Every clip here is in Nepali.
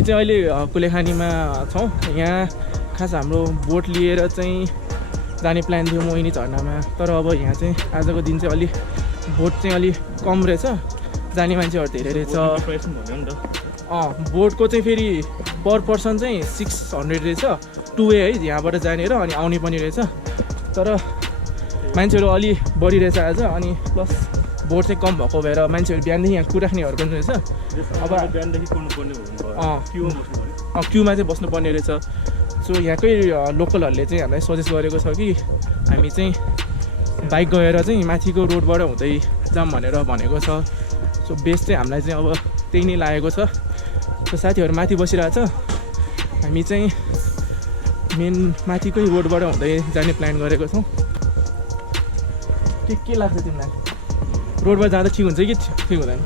हामी चाहिँ अहिले कुलेखानीमा छौँ। यहाँ खास हाम्रो बोट लिएर चाहिँ जाने प्लान थियो मोहिनी झरनामा, तर अब यहाँ चाहिँ आजको दिन चाहिँ अलि बोट चाहिँ अलि कम रहेछ, जाने मान्छेहरू धेरै रहेछ। बोटको चाहिँ फेरि पर पर्सन चाहिँ 600 रहेछ, 2 वे है, यहाँबाट जाने र अनि आउने पनि रहेछ। तर मान्छेहरू अलि बढी रहेछ आज, अनि प्लस बोट चाहिँ कम भएको भएर मान्छेहरू बिहानदेखि यहाँ कुराख्नेहरू पनि रहेछ। अब क्युमा चाहिँ बस्नुपर्ने रहेछ। सो यहाँकै लोकलहरूले चाहिँ हामीलाई सजेस्ट गरेको छ कि हामी चाहिँ बाइक गएर चाहिँ माथिको रोडबाट हुँदै जाऊँ भनेर भनेको छ। सो बेस्ट चाहिँ हामीलाई चाहिँ अब त्यही नै लागेको छ। सो साथीहरू माथि बसिरहेछ, हामी चाहिँ मेन माथिकै रोडबाट हुँदै जाने प्लान गरेको छौँ। के लाग्छ तिमीलाई? रोडमा जाँदा ठिक हुन्छ कि ठिक हुँदैन?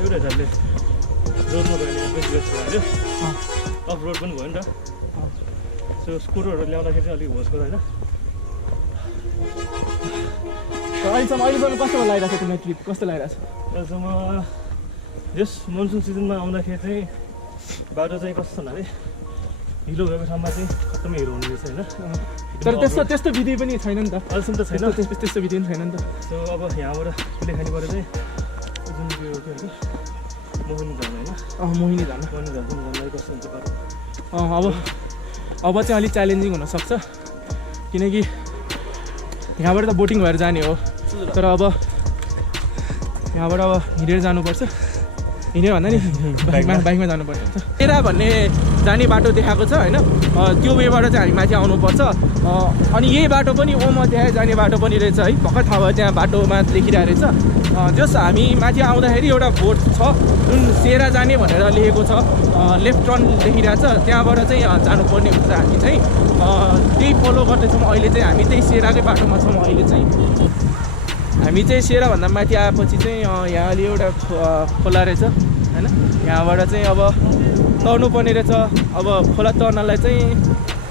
एउटा हिसाबले रोडमा गयो भने अफ रोड पनि भयो नि त। सो स्कुटरहरू ल्याउँदाखेरि चाहिँ अलिक होसको होइन। अहिलेसम्म कस्तो लागिरहेको छ तिमीलाई? ट्रिप कस्तो लागिरहेको छ अहिलेसम्म? यस मनसुन सिजनमा आउँदाखेरि चाहिँ बाटो चाहिँ कस्तो छ भने हिलो भएको ठाउँमा चाहिँ खत्तमै हिरो हुने रहेछ होइन। तर त्यस्तो विधि पनि छैन नि त, अहिलेसम्म त छैन, त्यस्तो विधि पनि छैन नि त। सो अब यहाँबाट कुलेखानीबाट चाहिँ जुन त्यो के भन्छ मोहिनी झर्ना होइन, मोहिनी झर्ना कस्तो हुन्छ बाटो? अब चाहिँ अलिक च्यालेन्जिङ हुनसक्छ, किनकि यहाँबाट त बोटिङ भएर जाने हो, तर अब यहाँबाट अब हिँडेर जानुपर्छ। हिँडेर भन्दा नि बाइकमा जानुपर्ने हुन्छ। तेरा भन्ने जाने बाटो देखाएको छ होइन, त्यो वेबाट चाहिँ हामी माथि आउनुपर्छ। अनि यही बाटो पनि ओमध्याय जाने बाटो पनि रहेछ है, भर्खर थाहा भयो त्यहाँ बाटोमा लेखिरहेको रहेछ। जस हामी माथि आउँदाखेरि एउटा बोट छ जुन सेरा जाने भनेर लेखेको छ, लेफ्ट टर्न लेखिरहेको छ, त्यहाँबाट चाहिँ जानुपर्ने हुन्छ। हामी चाहिँ त्यही फलो गर्दैछौँ अहिले चाहिँ, हामी त्यही सेराकै बाटोमा छौँ अहिले चाहिँ। हामी चाहिँ सेराभन्दा माथि आएपछि चाहिँ यहाँ अलि एउटा खोला रहेछ होइन, यहाँबाट चाहिँ अब तर्नुपर्ने रहेछ। अब खोला तर्नलाई चाहिँ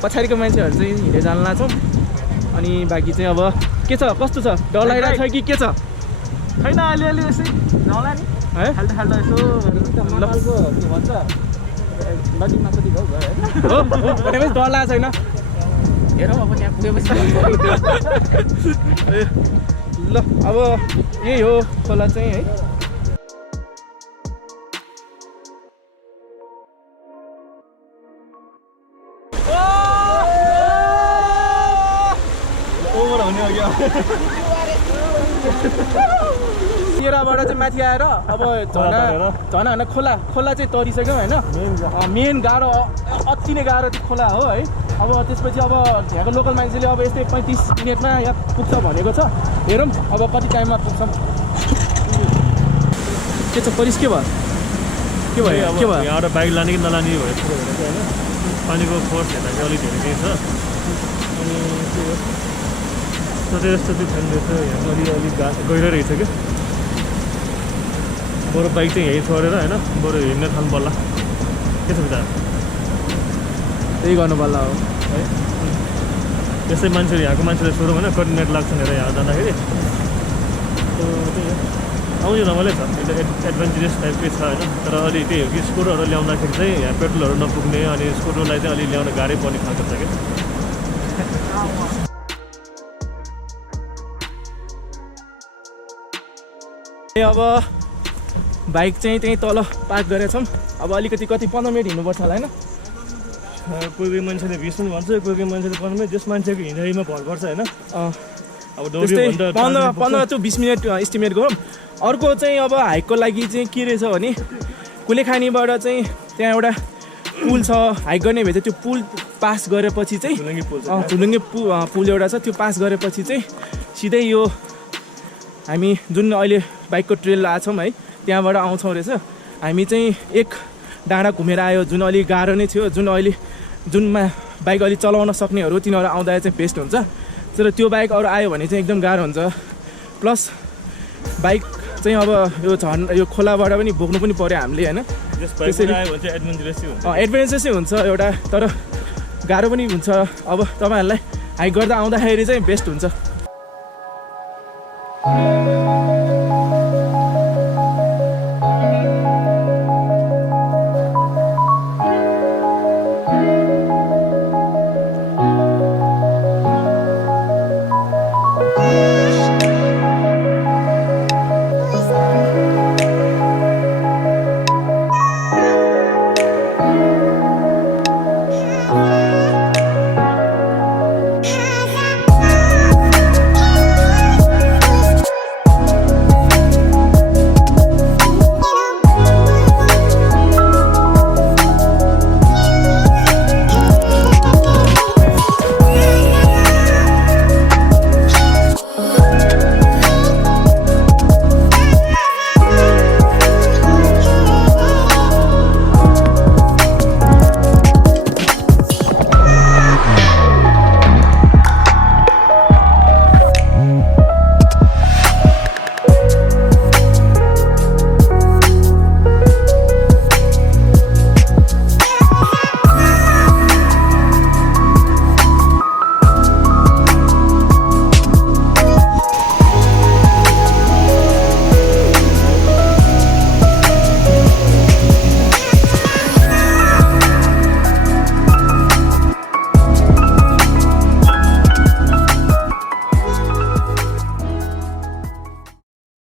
पछाडिको मान्छेहरू चाहिँ हिँडेर जान लाग्छौँ। अनि बाँकी चाहिँ अब के छ, कस्तो छ, डर लागिरहेको छ कि के छ? छैन, अलिअलि यसै जाउँला नि है, खाल्टा खाल्टा यसो नेपालको के भन्छ नजिकमा कति गाउँ भयो होइन हो भनेपछि डर लागेको छैन? हेरौँ अब यहाँ पुगेपछि। ल अब यही हो खोला चाहिँ है। सेराबाट चाहिँ माथि आएर अब झर्ना खोला चाहिँ तरिसक्यो होइन। मेन गाह्रो अति नै गाह्रो त्यो खोला हो है। अब त्यसपछि अब यहाँको लोकल मान्छेले अब यस्तै 35 मिनटमा यहाँ पुग्छ भनेको छ। हेरौँ अब कति टाइममा पुग्छौँ। के छ परिस, के भयो यहाँबाट बाइक लाने कि नलाने भयो होइन। पानीको फोर्स हेर्दा चाहिँ अलिक धेरै छ, अनि सोचे जस्तो चाहिँ छैन रहेछ। यहाँ अलिक गहिरो रहेछ क्या। बरु बाइक चाहिँ यहीँ छोडेर होइन, बरु हिँड्न थाल्नु पर्ला। के छ विचार? त्यही गर्नु पर्ला हो है। यस्तै मान्छेहरू यहाँको मान्छेले सोधौँ होइन कति मिनट लाग्छ भनेर यहाँ जाँदाखेरि। आउने रमाइलो छ, एडभेन्चरस टाइपकै छ होइन। तर अलि त्यही हो कि स्कुटरहरू ल्याउँदाखेरि चाहिँ यहाँ पेट्रोलहरू नपुग्ने, अनि स्कुटरलाई चाहिँ अलि ल्याउन गाह्रै पर्ने खालको छ क्या। अब बाइक चाहिँ त्यहीँ तल पार्क गरेका छौँ। अब अलिकति कति 15 मिनट हिँड्नुपर्छ होला होइन। कोही मान्छेले 20 मिनट भन्छ, कोही मान्छेले 15 मिनट, जस मान्छेको हिँडाइमा भर पर्छ होइन। अब 15 to 20 मिनट इस्टिमेट गरौँ। अर्को चाहिँ अब हाइकको लागि चाहिँ के रहेछ भने कुलेखानीबाट चाहिँ त्यहाँ एउटा पुल छ, हाइक गर्ने भए चाहिँ त्यो पुल पास गरेपछि चाहिँ झुलुङ्गे पुल एउटा छ, त्यो पास गरेपछि चाहिँ सिधै यो हामी जुन अहिले बाइकको ट्रेल आछौँ है त्यहाँबाट आउँछौँ रहेछ। हामी चाहिँ एक डाँडा घुमेर आयो जुन अलिक गाह्रो नै थियो, जुनमा बाइक अलि चलाउन सक्नेहरू तिनीहरू आउँदा चाहिँ बेस्ट हुन्छ। तर त्यो बाइक अरू आयो भने चाहिँ एकदम गाह्रो हुन्छ। प्लस बाइक चाहिँ अब यो खोलाबाट पनि बोक्नु पनि पर्यो हामीले होइन। एडभेन्चरसै हुन्छ एउटा, तर गाह्रो पनि हुन्छ। अब तपाईँहरूलाई हाइक गर्दा आउँदाखेरि चाहिँ बेस्ट हुन्छ।